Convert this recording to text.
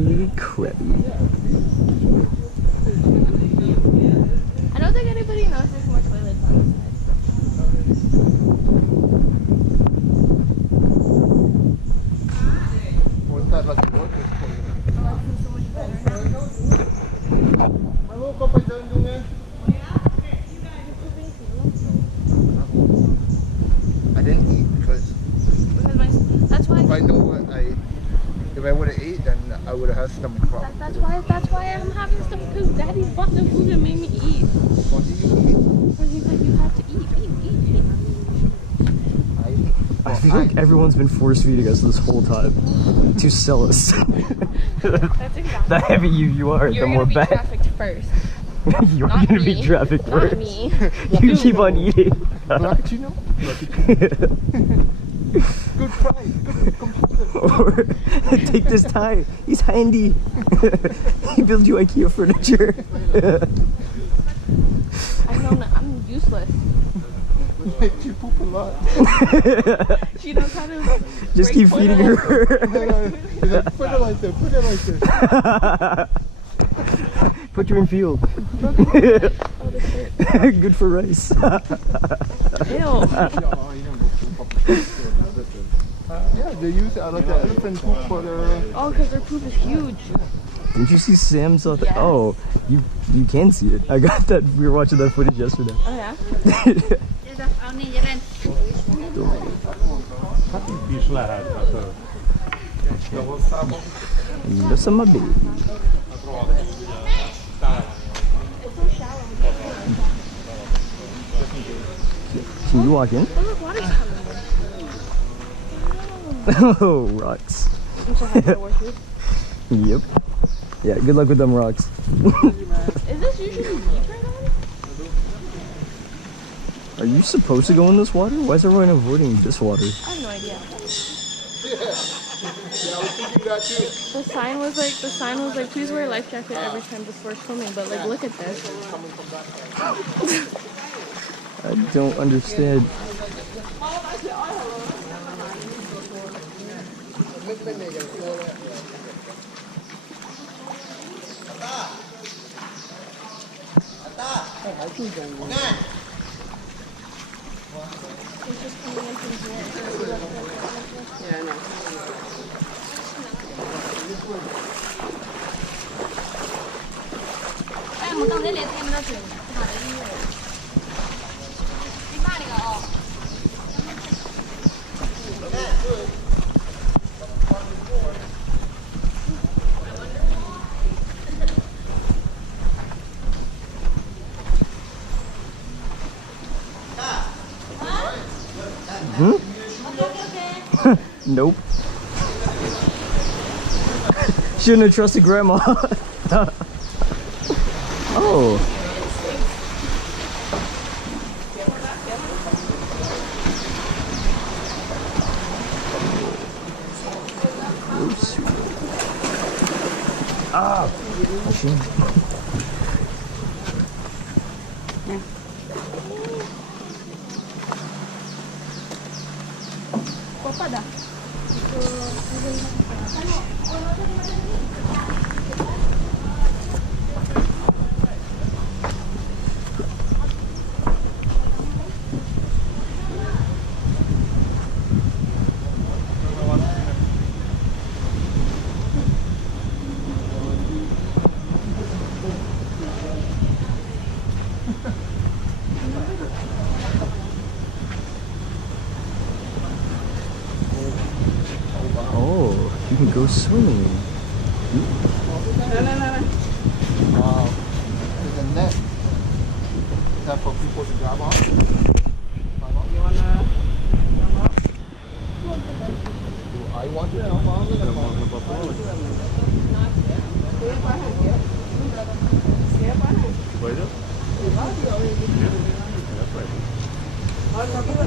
big crabby. I don't think anybody knows there's more toilets on this side. What's that like the workers toilet? Hello, Papa John doing it? I didn't eat because That's why. if I know what if I would have ate, then I would have had stomach problems. That's why I'm having stuff, because Daddy bought the food and made me eat. What do you eat? Because he's like, you have to eat. I feel like everyone's been force feeding us this whole time to sell us. That's exactly. The heavier you are, the more bad. You're gonna be trafficked first. You're Not gonna me. be trafficked Not first. me. You keep on eating. Frappuccino? Good price. Good composite. Or take this tie. He's handy. He builds you IKEA furniture. I know, I'm useless. You poop a lot. She knows how to. Just keep feeding her. He's like, put it like this. Put it like this. Put you in field. Good for rice. Ew. Yeah, they use like the elephant poop for their. Oh, because their poop is huge. Didn't you see Sam's? Yes. Oh, you can see it. I got that. We were watching that footage yesterday. Oh yeah. Look at my baby. Can you walk in? Oh, look, water's coming. Oh, rocks. I'm so happy to work with. Yep. Yeah, good luck with them rocks. Is this usually deeper then? Are you supposed to go in this water? Why is everyone avoiding this water? I have no idea. Yeah, I was thinking that too. The sign was like, please wear a life jacket every time before swimming. But like, look at this. I don't understand. It's just coming in from here. Yeah, I know. Nope. Shouldn't have trusted Grandma. Oh. Oops. Ah. Machine. Oh, you can go swimming. No. Wow. There's a net. Is that for people to grab on? You wanna? Do I want to jump on?